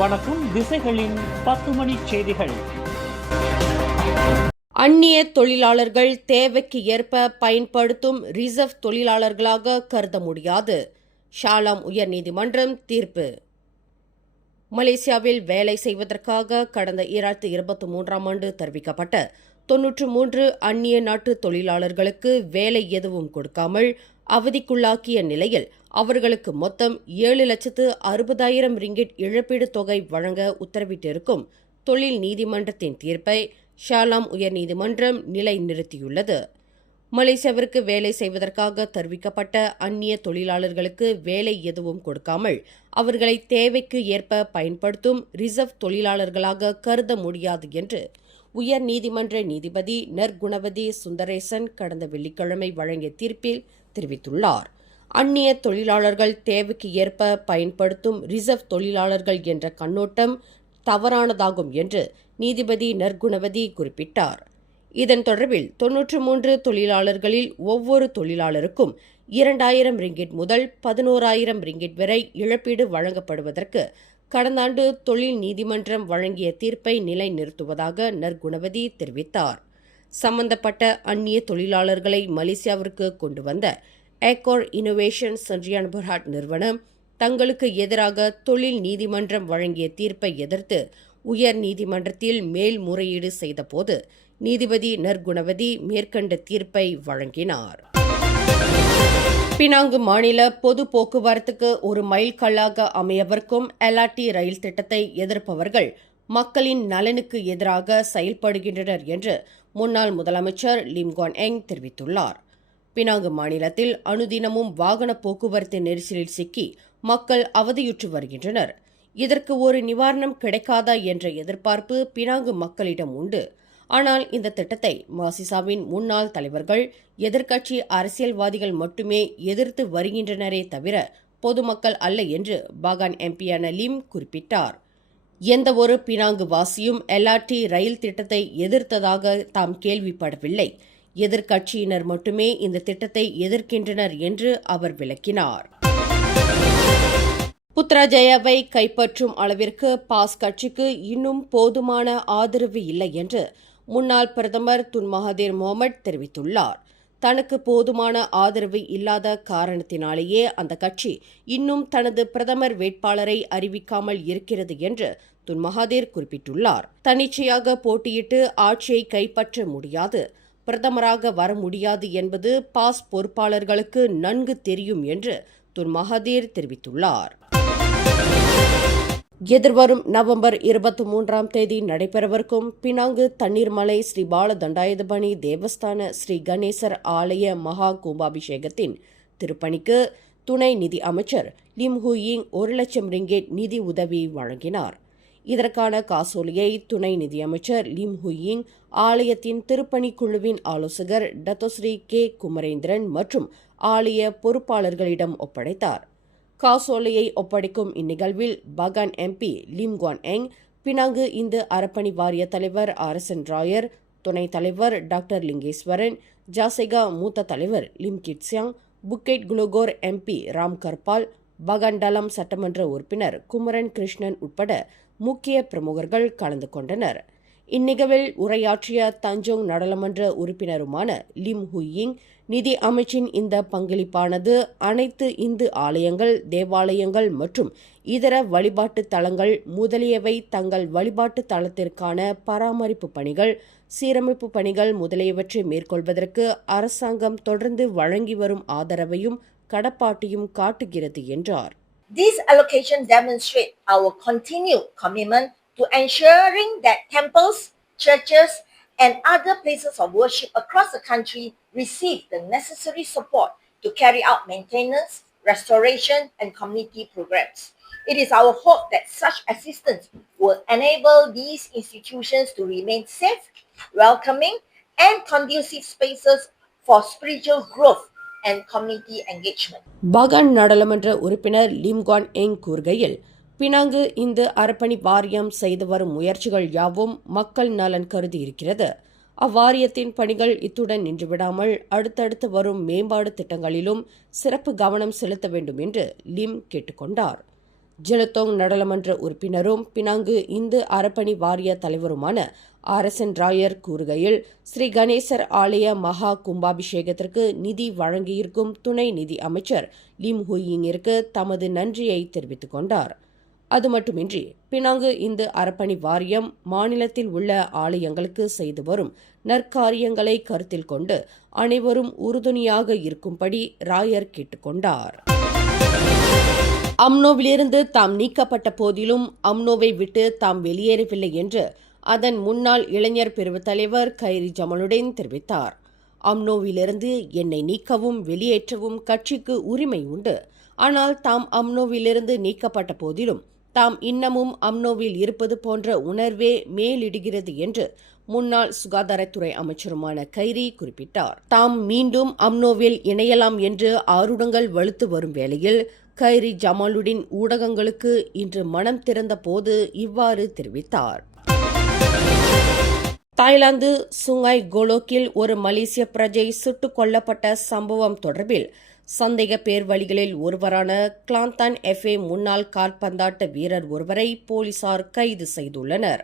வணக்கம். திசைகளின் 10 மணி செய்திகள். அந்நிய தொழிலாளர்கள் தேவைக்கு ஏற்ப பயன்படுத்தும் ரிசர்வ் தொழிலாளர்களாக கருத முடியாது. ஷாலாம் உயர்நீதிமன்றம் தீர்ப்பு. மலேசியாவில் வேலை செய்வதற்காக கடந்த 2023ஆம் ஆண்டு தெரிவிக்கப்பட்ட 93 அந்நிய நாட்டு தொழிலாளர்களுக்கு வேலை எதுவும் கொடுக்காமல் அவதிக்குள்ளாக்கிய நிலையில் அவர்களுக்கு மொத்தம் 7,60,000 ரிங்கிட் இழப்பீடு தொகை வழங்க உத்தரவிட்டிருக்கும் தொழில் நீதிமன்றத்தின் தீர்ப்பை ஷாலாம் உயர்நீதிமன்றம் நிலைநிறுத்தியுள்ளது. மலேசியாவிற்கு வேலை செய்வதற்காக தெரிவிக்கப்பட்ட அந்நிய தொழிலாளர்களுக்கு வேலை எதுவும் கொடுக்காமல் அவர்களை தேவைக்கு ஏற்ப பயன்படுத்தும் ரிசர்வ் தொழிலாளர்களாக கருத முடியாது என்று உயர் நீதிமன்ற நீதிபதி நற்குணவதி சுந்தரேசன் கடந்த வெள்ளிக்கிழமை வழங்கிய தீர்ப்பில் தெரிவித்துள்ளார். அந்நிய தொழிலாளர்கள் தேவைக்கு ஏற்ப பயன்படுத்தும் ரிசர்வ் தொழிலாளர்கள் என்ற கண்ணோட்டம் தவறானதாகும் என்று நீதிபதி நற்குணவதி குறிப்பிட்டார். இதன் தொடர்பில் 93 தொழிலாளர்களில் ஒவ்வொரு தொழிலாளருக்கும் 2,000 ரிங்கிட் முதல் 11,000 ரிங்கிட் வரை இழப்பீடு வழங்கப்படுவதற்கு கடந்த ஆண்டு தொழில் நீதிமன்றம் வழங்கிய தீர்ப்பை நிலைநிறுத்துவதாக நற்குணவதி தெரிவித்தார். சம்பந்தப்பட்ட அந்நிய தொழிலாளர்களை மலேசியாவிற்கு கொண்டு வந்த ஏக்கோர் இனோவேஷன் சன்ரியான் பர்ஹாட் நிறுவனம் தங்களுக்கு எதிராக தொழில் நீதிமன்றம் வழங்கிய தீர்ப்பை எதிர்த்து உயர் நீதிமன்றத்தில் மேல்முறையீடு செய்தபோது நீதிபதி நற்குணவதி மேற்கண்ட தீர்ப்பை வழங்கினார். பினாங்கு மாநில பொது போக்குவரத்துக்கு ஒரு மைல்கல்லாக அமையவிருக்கும் LRT ரயில் திட்டத்தை எதிர்ப்பவர்கள் மக்களின் நலனுக்கு எதிராக செயல்படுகின்றனர் என்று முன்னாள் முதலமைச்சர் லிம் குவான் எங் தெரிவித்துள்ளார். பினாங்கு மாநிலத்தில் அனுதினமும் வாகன போக்குவரத்து நெரிசலில் சிக்கி மக்கள் அவதியுற்று வருகின்றனர். இதற்கு ஒரு நிவாரணம் கிடைக்காதா என்ற எதிர்பார்ப்பு பினாங்கு மக்களிடம் உண்டு. ஆனால் இந்த திட்டத்தை மாசிசாவின் முன்னாள் தலைவர்கள், எதிர்க்கட்சி அரசியல்வாதிகள் மட்டுமே எதிர்த்து வருகின்றனரே தவிர பொதுமக்கள் அல்ல என்று பாகான் எம்பியான லிம் குறிப்பிட்டார். எந்தவொரு பினாங்கு வாசியும் LRT ரயில் திட்டத்தை எதிர்த்ததாக தாம் கேள்விப்படவில்லை. எதிர்க்கட்சியினர் மட்டுமே இந்த திட்டத்தை எதிர்க்கின்றனர் என்று அவர் விளக்கினார். புத்ராஜயாவை கைப்பற்றும் அளவிற்கு பாஸ் கட்சிக்கு இன்னும் போதுமான ஆதரவு இல்லை என்று முன்னாள் பிரதமர் துன் மகாதீர் முகமட் தெரிவித்துள்ளார். தனக்கு போதுமான ஆதரவு இல்லாத காரணத்தினாலேயே அந்த கட்சி இன்னும் தனது பிரதமர் வேட்பாளரை அறிவிக்காமல் இருக்கிறது என்று துன் மகாதீர் குறிப்பிட்டுள்ளார். தன்னிச்சையாக போட்டியிட்டு ஆட்சியை கைப்பற்ற முடியாது, பிரதமராக வர முடியாது என்பது பாஸ் பொறுப்பாளர்களுக்கு நன்கு தெரியும் என்று துன் மகாதீர் தெரிவித்துள்ளார். எதிர்வரும் நவம்பர் 23ஆம் தேதி நடைபெறவிருக்கும் பினாங்கு தண்ணீர்மலை ஸ்ரீ பால தண்டாயுதபாணி தேவஸ்தான ஸ்ரீ கணேசர் ஆலய மகா கும்பாபிஷேகத்தின் திருப்பணிக்கு துணை நிதி அமைச்சர் லிம் ஹூயிங் 1,00,000 ரிங்கேட் நிதி உதவி வழங்கினார். இதற்கான காசோலையை துணை நிதியமைச்சர் லிம் ஹூயிங் ஆலயத்தின் திருப்பணி குழுவின் ஆலோசகர் டத்தோஸ்ரீ கே குமரேந்திரன் மற்றும் ஆலய பொறுப்பாளர்களிடம் ஒப்படைத்தார். காசோலையை ஒப்படைக்கும் இந்நிகழ்வில் பாகான் எம்பி லிம் குவான் எங், பினாங்கு இந்து அறப்பணி வாரிய தலைவர் RSN ராயர், துணைத் தலைவர் டாக்டர் லிங்கேஸ்வரன், ஜாசைகா மூத்த தலைவர் லிம் கிட்சியாங், புக்கெட் குலோகோர் MP ராம் கர்பால், பாகான் டலம் சட்டமன்ற உறுப்பினர் குமரன் கிருஷ்ணன் உட்பட முக்கிய பிரமுகர்கள் கலந்து கொண்டனர். இந்நிகழ்வில் உரையாற்றிய தஞ்சோங் நாடாளுமன்ற உறுப்பினருமான லிம் ஹூயிங், நிதி அமைச்சின் இந்த பங்களிப்பானது அனைத்து இந்து ஆலயங்கள், தேவாலயங்கள் மற்றும் இதர வழிபாட்டு தலங்கள் முதலியவை தங்கள் வழிபாட்டு தளத்திற்கான பராமரிப்பு பணிகள், சீரமைப்பு பணிகள் முதலியவற்றை மேற்கொள்வதற்கு அரசாங்கம் தொடர்ந்து வழங்கி வரும் ஆதரவையும் கடப்பாட்டையும் காட்டுகிறது என்றார். This allocation demonstrates our continued commitment to ensuring that temples, churches, and other places of worship across the country receive the necessary support to carry out maintenance, restoration, and community programs. It is our hope that such assistance will enable these institutions to remain safe, welcoming, and conducive spaces for spiritual growth and community engagement. Bagan நாடாளுமன்ற உறுப்பினர் Lim Kuan எங் கூறுகையில், Penang Hindu அறப்பணி வாரியம் செய்து வரும் முயற்சிகள் யாவும் மக்கள் நலன் கருதி இருக்கிறது. அவ்வாரியத்தின் பணிகள் இத்துடன் நின்றுவிடாமல் அடுத்தடுத்து வரும் மேம்பாடு திட்டங்களிலும் சிறப்பு கவனம் செலுத்த வேண்டும் என்று லிம் கேட்டுக்கொண்டார். ஜெலத்தோங் நாடாளுமன்ற உறுப்பினரும் பினாங்கு இந்து அறப்பணி வாரிய தலைவருமான RSN ராயர் கூறுகையில், ஸ்ரீ கணேசர் ஆலய மகா கும்பாபிஷேகத்திற்கு நிதி வழங்கியிருக்கும் துணை நிதி அமைச்சர் லிம் ஹுயிங்கிற்கு தமது நன்றியை தெரிவித்துக் கொண்டார். அது மட்டுமின்றி பினாங்கு இந்து அறப்பணி வாரியம் மாநிலத்தில் உள்ள ஆலயங்களுக்கு செய்து வரும் நற்காரியங்களை கருத்தில் கொண்டு அனைவரும் உறுதுணையாக இருக்கும்படி ராயர் கேட்டுக்கொண்டார். அம்னோவிலிருந்து தாம் நீக்கப்பட்ட போதிலும் அம்னோவை விட்டு தாம் வெளியேறவில்லை என்று அதன் முன்னாள் இளைஞர் பிரிவு தலைவர் கைரி ஜமாலுடன் தெரிவித்தார். அம்னோவிலிருந்து என்னை நீக்கவும் வெளியேற்றவும் கட்சிக்கு உரிமை உண்டு. ஆனால் தாம் அம்னோவிலிருந்து நீக்கப்பட்ட போதிலும் தாம் இன்னமும் அம்னோவில் இருப்பது போன்ற உணர்வே மேலிடுகிறது என்று முன்னாள் சுகாதாரத்துறை அமைச்சருமான கைரி குறிப்பிட்டார். தாம் மீண்டும் அம்னோவில் இணையலாம் என்று ஆருடங்கள் வலுத்து வரும் வேளையில் கைரி ஜமாலுடன் ஊடகங்களுக்கு இன்று மனம் திறந்த போது இவ்வாறு தெரிவித்தார். தாய்லாந்து சுங்காய் கோலோக்கில் ஒரு மலேசிய பிரஜை சுட்டுக் கொல்லப்பட்ட சம்பவம் தொடர்பில் சந்தேக பேர் வழிகளில் ஒருவரான கிளாந்தான் FA முன்னாள் கால்பந்தாட்ட வீரர் ஒருவரை போலீசார் கைது செய்துள்ளனர்.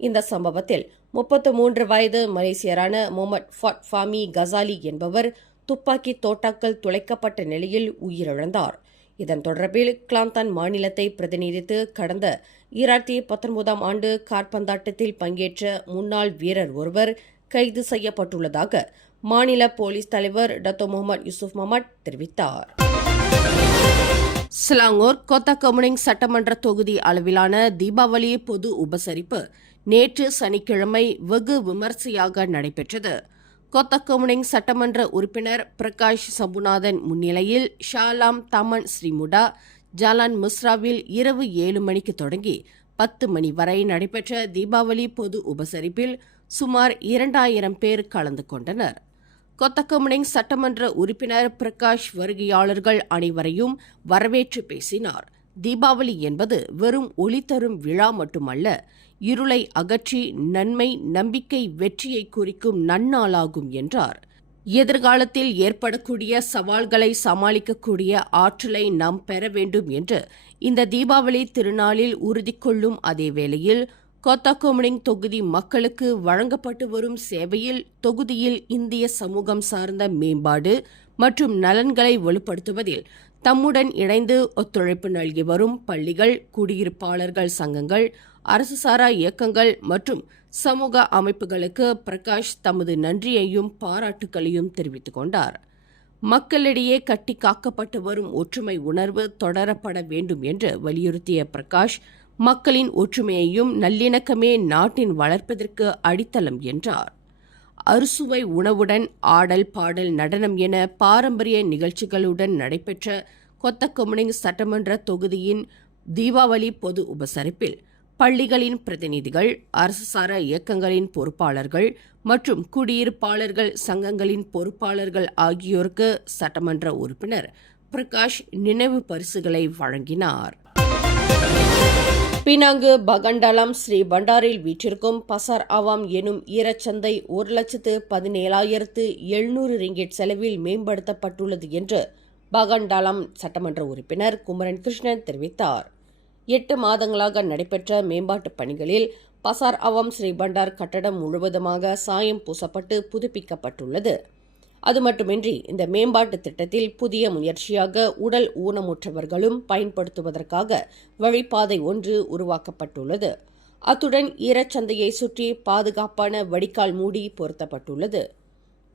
இந்த சம்பவத்தில் 33 வயது மலேசியரான முகமது ஃபட் ஃபாமி கசாலி என்பவர் துப்பாக்கி தோட்டாக்கள் துளைக்கப்பட்ட நிலையில் உயிரிழந்தார். இதன் தொடர்பில் கிளாந்தான் மாநிலத்தை பிரதிநிதித்து கடந்த 2019 ஆண்டு காற்பந்தாட்டத்தில் பங்கேற்ற முன்னாள் வீரர் ஒருவர் கைது செய்யப்பட்டுள்ளதாக மாநில போலீஸ் தலைவர் டத்தோ முகமது யூசுப் மஹமட் தெரிவித்தார். சிலாங்கூர் கொத்தகமுனிங் சட்டமன்ற தொகுதி அளவிலான தீபாவளி பொது உபசரிப்பு நேற்று சனிக்கிழமை வெகு விமர்சையாக நடைபெற்றது. கொத்தகமுனிங் சட்டமன்ற உறுப்பினர் பிரகாஷ் சம்புநாதன் முன்னிலையில் ஷாலாம் தமன் ஸ்ரீமுடா ஜாலான் முஸ்ராவில் இரவு 7 மணிக்கு தொடங்கி 10 மணி வரை நடைபெற்ற தீபாவளி பொது உபசரிப்பில் சுமார் 2000 பேர் கலந்து கொண்டனர். கொத்தகமுனிங் சட்டமன்ற உறுப்பினர் பிரகாஷ் வருகையாளர்கள் அனைவரையும் வரவேற்று பேசினார். தீபாவளி என்பது வெறும் ஒளி தரும் விழா மட்டுமல்ல, இருளை அகற்றி நன்மை, நம்பிக்கை, வெற்றியை குறிக்கும் நன்னாளாகும் என்றார். எதிர்காலத்தில் ஏற்படக்கூடிய சவால்களை சமாளிக்கக்கூடிய ஆற்றலை நாம் பெற வேண்டும் என்று இந்த தீபாவளி திருநாளில் உறுதி கொள்ளும் அதே வேளையில் கொத்தகமுனிங் தொகுதி மக்களுக்கு வழங்கப்பட்டு வரும் சேவையில் தொகுதியில் இந்திய சமூகம் சார்ந்த மேம்பாடு மற்றும் நலன்களை வலுப்படுத்துவதில் தம்முடன் இணைந்து ஒத்துழைப்பு நல்கி வரும் பள்ளிகள், குடியிருப்பாளர்கள் சங்கங்கள், அரசு சாரா இயக்கங்கள் மற்றும் சமூக அமைப்புகளுக்கு பிரகாஷ் தமது நன்றியையும் பாராட்டுகளையும் தெரிவித்துக் கொண்டார். மக்களிடையே கட்டி காக்கப்பட்டு வரும் ஒற்றுமை உணர்வு தொடரப்பட வேண்டும் என்று வலியுறுத்திய பிரகாஷ், மக்களின் ஒற்றுமையையும் நல்லிணக்கமே நாட்டின் வளர்ப்பதற்கு அடித்தளம் என்றார். அறுசுவை உணவுடன் ஆடல், பாடல், நடனம் என பாரம்பரிய நிகழ்ச்சிகளுடன் நடைபெற்ற கொத்தகமுனிங் சட்டமன்ற தொகுதியின் தீபாவளி பொது உபசரிப்பில் பள்ளிகளின் பிரதிநிதிகள், அரசு சாரா இயக்கங்களின் பொறுப்பாளர்கள் மற்றும் குடியிருப்பாளர்கள் சங்கங்களின் பொறுப்பாளர்கள் ஆகியோருக்கு சட்டமன்ற உறுப்பினர் பிரகாஷ் நினைவு பரிசுகளை வழங்கினார். பினாங்கு பகண்டாலம் ஸ்ரீ பண்டாரில் வீற்றிருக்கும் பசார் அவாம் எனும் ஈரச்சந்தை 1,17,700 ரிங்கிட் செலவில் மேம்படுத்தப்பட்டுள்ளது என்று பகண்டாலம் சட்டமன்ற உறுப்பினர் குமரன் கிருஷ்ணன் தெரிவித்தார். 8 மாதங்களாக நடைபெற்ற மேம்பாட்டுப் பணிகளில் பசார் அவாம் ஸ்ரீ பண்டார் கட்டடம் முழுவதுமாக சாயம் பூசப்பட்டு புதுப்பிக்கப்பட்டுள்ளது. அது மட்டுமின்றி இந்த மேம்பாட்டு திட்டத்தில் புதிய முயற்சியாக உடல் ஊனமுற்றவர்களும் பயன்படுத்துவதற்காக வழிப்பாதை ஒன்று உருவாக்கப்பட்டுள்ளது. அத்துடன் ஈரச்சந்தையை சுற்றி பாதுகாப்பான வடிகால் மூடி பொருத்தப்பட்டுள்ளது.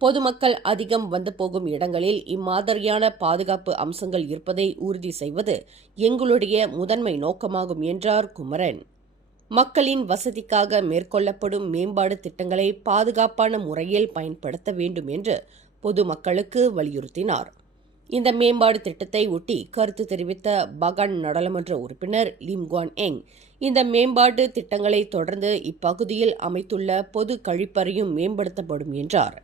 பொதுமக்கள் அதிகம் வந்து போகும் இடங்களில் இம்மாதிரியான பாதுகாப்பு அம்சங்கள் இருப்பதை உறுதி செய்வது எங்களுடைய முதன்மை நோக்கமாகும் என்றார் குமரன். மக்களின் வசதிக்காக மேற்கொள்ளப்படும் மேம்பாடு திட்டங்களை பாதுகாப்பான முறையில் பயன்படுத்த வேண்டும் என்று பொதுமக்களுக்கு வலியுறுத்தினார். இந்த மேம்பாடு திட்டத்தை ஒட்டி கருத்து தெரிவித்த பகான் நாடாளுமன்ற உறுப்பினர் லிம் குவான் எங், இந்த மேம்பாட்டு திட்டங்களை தொடர்ந்து இப்பகுதியில் அமைத்துள்ள பொது கழிப்பறையும் மேம்படுத்தப்படும் என்றார்.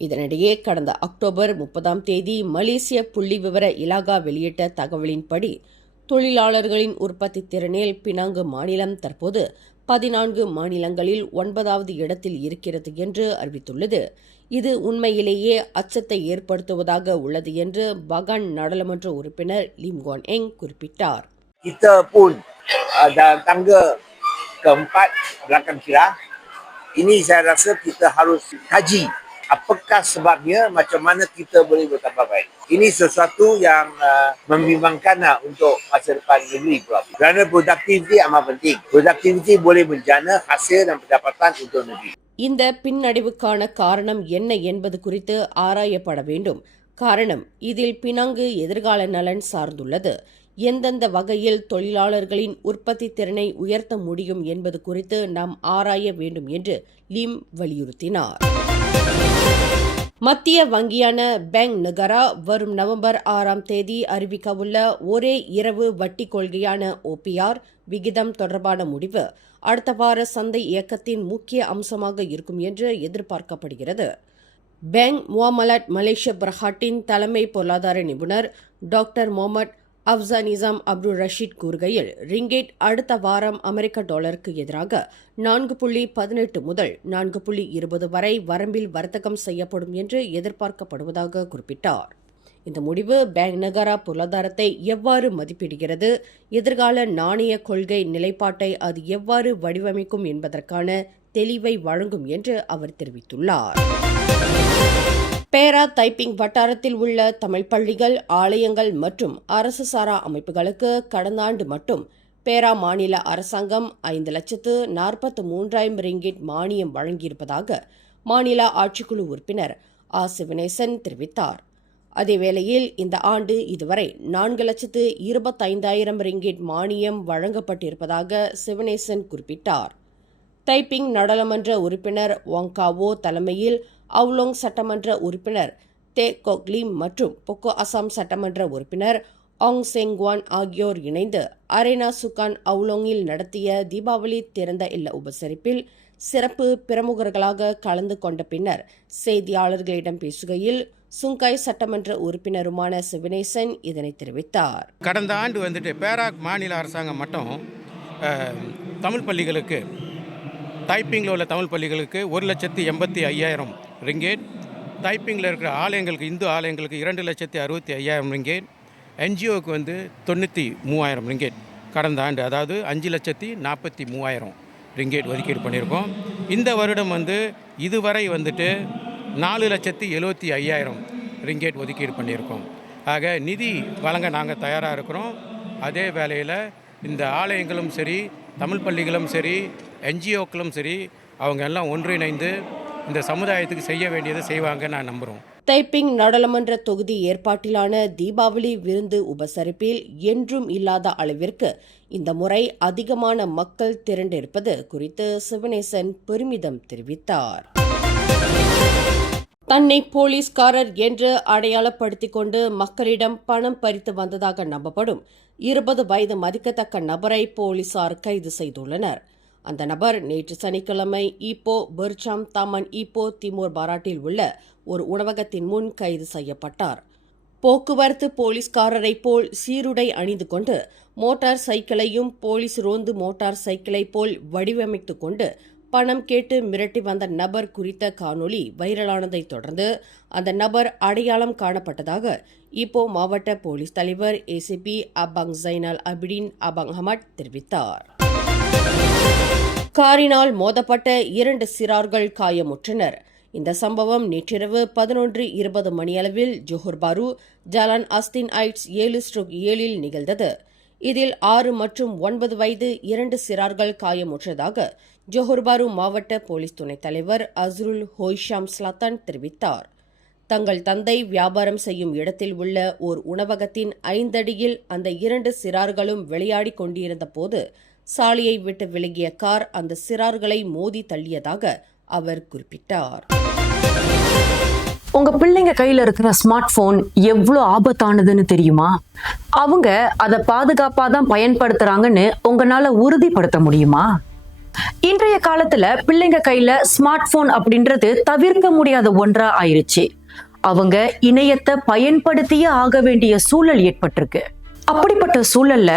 இதனிடையே கடந்த அக்டோபர் 30 மலேசிய புள்ளி விவர இலாகா வெளியிட்ட தகவலின்படி தொழிலாளர்களின் உற்பத்தி திறனில் பினாங்கு மாநிலம் தற்போது 14 மாநிலங்களில் 9வது இடத்தில் இருக்கிறது என்று அறிவித்துள்ளது. இது உண்மையிலேயே அச்சத்தை ஏற்படுத்துவதாக உள்ளது என்று பகான் நாடாளுமன்ற உறுப்பினர் லிம் குவான் எங் குறிப்பிட்டார். kita pun dalam tangga keempat belakang kira. Ini saya rasa kita harus kaji apakah sebabnya, macam mana kita boleh bertambah baik. Ini sesuatu yang membimbangkan untuk masa depan negeri Pulau Pinang. Kerana produktiviti amat penting. Produktiviti boleh menjana hasil dan pendapatan untuk negeri. இந்த பின்னடைவுக்கான காரணம் என்ன என்பது குறித்து ஆராயப்பட வேண்டும். காரணம், இதில் Penang எதிர்கால நலன் சார்ந்துள்ளது. எந்தெந்த வகையில் தொழிலாளர்களின் உற்பத்தி திறனை உயர்த்த முடியும் என்பது குறித்து நாம் ஆராய வேண்டும் என்று லிம் வலியுறுத்தினார். மத்திய வங்கியான பேங்க் நகரா வரும் நவம்பர் 6ஆம் தேதி அறிவிக்கவுள்ள ஒரே இரவு வட்டி கொள்கையான OPR விகிதம் தொடர்பான முடிவு அடுத்த வார சந்தை இயக்கத்தின் முக்கிய அம்சமாக இருக்கும் என்று எதிர்பார்க்கப்படுகிறது. பேங்க் முவாமலட் மலேசிய பிரஹாட்டின் தலைமை பொருளாதார நிபுணர் டாக்டர் முகமது அப்சா நிசாம் அப்துல் ரஷீத் கூறுகையில், ரிங்கேட் அடுத்த வாரம் அமெரிக்க டாலருக்கு எதிராக 4.18 முதல் 4.20 வரை வரம்பில் வர்த்தகம் செய்யப்படும் என்று எதிர்பார்க்கப்படுவதாக குறிப்பிட்டார். இந்த முடிவு பேங்க் நகரா பொருளாதாரத்தை எவ்வாறு மதிப்பிடுகிறது, எதிர்கால நாணய கொள்கை நிலைப்பாட்டை அது எவ்வாறு வடிவமைக்கும் என்பதற்கான தெளிவை வழங்கும் என்று அவர் தெரிவித்துள்ளார். பேரா தைப்பிங் வட்டாரத்தில் உள்ள தமிழ் பள்ளிகள், ஆலயங்கள் மற்றும் அரசு சாரா அமைப்புகளுக்கு கடந்த ஆண்டு மட்டும் பேரா மாநில அரசாங்கம் 5,43,000 ரிங்கிட் மானியம் வழங்கியிருப்பதாக மாநில ஆட்சிக்குழு உறுப்பினர் சிவனேசன் தெரிவித்தார். அதேவேளையில் இந்த ஆண்டு இதுவரை 4,25,000 ரிங்கிட் மானியம் வழங்கப்பட்டிருப்பதாக சிவனேசன் குறிப்பிட்டார். தைப்பிங் நாடாளுமன்ற உறுப்பினர் வாங்காவோ தலைமையில் அவுலோங் சட்டமன்ற உறுப்பினர் தே கோக்லீம் மற்றும் பொக்கோ அசாம் சட்டமன்ற உறுப்பினர் ஆங் செங்வான் ஆகியோர் இணைந்து அரேனா சுகான் அவுலோங்கில் நடத்திய தீபாவளி திறந்த இல்ல உபசரிப்பில் சிறப்பு பிரமுகர்களாக கலந்து கொண்ட பின்னர் செய்தியாளர்களிடம் பேசுகையில் சுங்காய் சட்டமன்ற உறுப்பினருமான சிவனேசன் இதனை தெரிவித்தார். கடந்த ஆண்டு பேராக் மாநில அரசாங்கம் மட்டும் தமிழ் பள்ளிகளுக்கு, தைப்பிங்கில் உள்ள தமிழ் பள்ளிகளுக்கு 1,85,000 ரிங்கேட், தைப்பிங்கில் இருக்கிற ஆலயங்களுக்கு, இந்து ஆலயங்களுக்கு 2,65,000 ரிங்கேட், NGOவுக்கு 93,000 ரிங்கேட் கடந்த ஆண்டு, அதாவது 5,43,000 ரிங்கேட் ஒதுக்கீடு பண்ணியிருக்கோம். இந்த வருடம் இதுவரை 4,75,000 ரிங்கேட் ஒதுக்கீடு பண்ணியிருக்கோம். ஆக நிதி வழங்க நாங்கள் தயாராக இருக்கிறோம். அதே வேளையில் இந்த ஆலயங்களும் சரி, தமிழ் பள்ளிகளும் சரி, NGOக்களும் சரி, அவங்க எல்லாம் ஒன்றிணைந்து இந்த சமுதாயத்துக்கு செய்ய வேண்டியதை செய்வாங்க நான் நம்புகிறோம். தைப்பிங் நாடாளுமன்ற தொகுதி ஏற்பாட்டிலான தீபாவளி விருந்து உபசரிப்பில் என்றும் இல்லாத அளவிற்கு இந்த முறை அதிகமான மக்கள் திரண்டிருப்பது குறித்து சிவனேசன் பெருமிதம் தெரிவித்தார். தன்னை போலீஸ்காரர் என்று அடையாளப்படுத்திக் கொண்டு மக்களிடம் பணம் பறித்து வந்ததாக நம்பப்படும் 20 வயது மதிக்கத்தக்க நபரை போலீசார் கைது செய்துள்ளனர். அந்த நபர் நேற்று சனிக்கிழமை ஈப்போ பெர்சாம் தாமன் ஈப்போ திமோர் பாராட்டில் உள்ள ஒரு உணவகத்தின் முன் கைது செய்யப்பட்டார். போக்குவரத்து போலீஸ்காரரை போல் சீருடை அணிந்து கொண்டு மோட்டார் சைக்கிளையும் போலீஸ் ரோந்து மோட்டார் சைக்கிளை போல் வடிவமைத்துக் கொண்டு பணம் கேட்டு மிரட்டி வந்த நபர் குறித்த காணொலி வைரலானதை தொடர்ந்து அந்த நபர் அடையாளம் காணப்பட்டதாக ஈப்போ மாவட்ட போலீஸ் தலைவர் ACP அபாங் ஜைனால் அபிடின் அபாங் அஹமட் தெரிவித்தார். காரினால் மோதப்பட்ட 2 சிறார்கள் காயமுற்றனர். இந்த சம்பவம் நேற்றிரவு 11:20 மணியளவில் ஜோஹர் பாரு ஜாலான் ஆஸ்தின் ஐட்ஸ் 7/7 நிகழ்ந்தது. இதில் 6 மற்றும் 9 வயது 2 சிறார்கள் காயமுற்றதாக ஜோஹர் பாரு மாவட்ட போலீஸ் துணைத் தலைவர் அஸ்ருல் ஹோய்ஷாம் ஸ்லாத்தான் தெரிவித்தார். தங்கள் தந்தை வியாபாரம் செய்யும் இடத்தில் உள்ள ஓர் உணவகத்தின் 5 அடியில் அந்த 2 சிறார்களும் விளையாடிக் கொண்டிருந்த போது சாலையை விட்டு விலகிய கார் அந்த சிறார்களை மோதி தள்ளியதாக அவர் குறிப்பிட்டார். உங்க பிள்ளைங்க கையில இருக்கிற ஸ்மார்ட் போன் எவ்வளவு ஆபத்தானதுன்னு தெரியுமா? அவங்க அதை பாதுகாப்பா தான் பயன்படுத்துறாங்கன்னு உங்களால உறுதிப்படுத்த முடியுமா? இன்றைய காலத்துல பிள்ளைங்க கையில ஸ்மார்ட் போன் அப்படின்றது தவிர்க்க முடியாத ஒன்றா ஆயிருச்சு. அவங்க இணையத்தை பயன்படுத்தியே ஆக வேண்டிய சூழல் ஏற்பட்டிருக்கு. அப்படிப்பட்ட சூழல்ல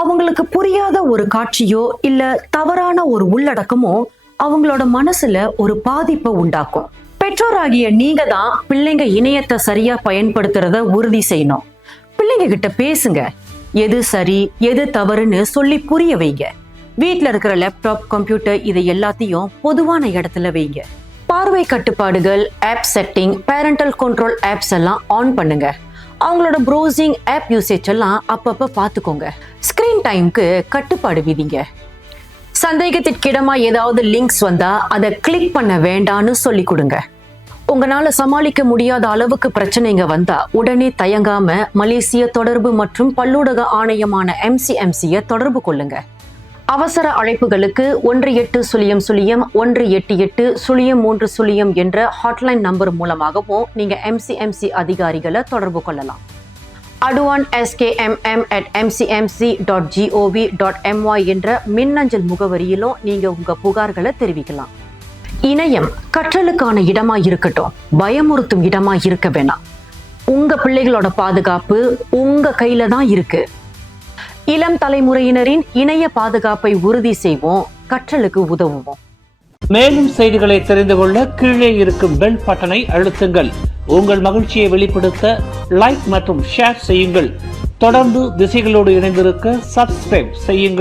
அவங்களுக்கு புரியாத ஒரு காட்சியோ இல்ல தவறான ஒரு உள்ளடக்கமோ அவங்களோட மனசுல ஒரு பாதிப்பை உண்டாக்கும். பெற்றோராகிய நீங்க தான் பிள்ளைங்க இணையத்தை சரியா பயன்படுத்துறத உறுதி செய்யணும். பிள்ளைங்க கிட்ட பேசுங்க. எது சரி எது தவறுன்னு சொல்லி புரிய வைங்க. வீட்ல இருக்கிற லேப்டாப், கம்ப்யூட்டர் இதை எல்லாத்தையும் பொதுவான இடத்துல வைங்க. பார்வை கட்டுப்பாடுகள், app setting, parental control apps எல்லாம் ஆன் பண்ணுங்க. அவங்களோட ப்ரௌசிங் ஆப் யூசேஜ் எல்லாம் அப்பப்ப பார்த்துக்கோங்க. ஸ்கிரீன் டைம்க்கு கட்டுப்பாடு விதிங்க. சந்தேகத்திற்கிடமா ஏதாவது லிங்க்ஸ் வந்தா அதை கிளிக் பண்ண வேண்டான்னு சொல்லி கொடுங்க. உங்களால சமாளிக்க முடியாத அளவுக்கு பிரச்சனைங்க வந்தா உடனே தயங்காம மலேசிய தொடர்பு மற்றும் பல்லூடக ஆணையமான MCMC தொடர்பு கொள்ளுங்க. அவசர அழைப்புகளுக்கு 1800-188-030 என்ற ஹாட்லைன் நம்பர் மூலமாகவும் நீங்க MCMC அதிகாரிகளை தொடர்பு கொள்ளலாம். aduan@mcmc.gov.my என்ற மின்னஞ்சல் முகவரியிலும் நீங்க உங்க புகார்களை தெரிவிக்கலாம். இணையம் கற்றலுக்கான இடமா இருக்கட்டும், பயமுறுத்தும் இடமா இருக்க வேணாம். உங்க பிள்ளைகளோட பாதுகாப்பு உங்க கையில தான் இருக்கு. இளம் தலைமுறையினரின் இணைய பாதுகாப்பை உறுதி செய்வோம், கற்றலுக்கு உதவுவோம். மேலும் செய்திகளை தெரிந்து கொள்ள கீழே இருக்கும் பெல் பட்டனை அழுத்துங்கள். உங்கள் மகிழ்ச்சியை வெளிப்படுத்த லைக் மற்றும் ஷேர் செய்யுங்கள். தொடர்ந்து திசைகளோடு இணைந்திருக்க சப்ஸ்கிரைப் செய்யுங்கள்.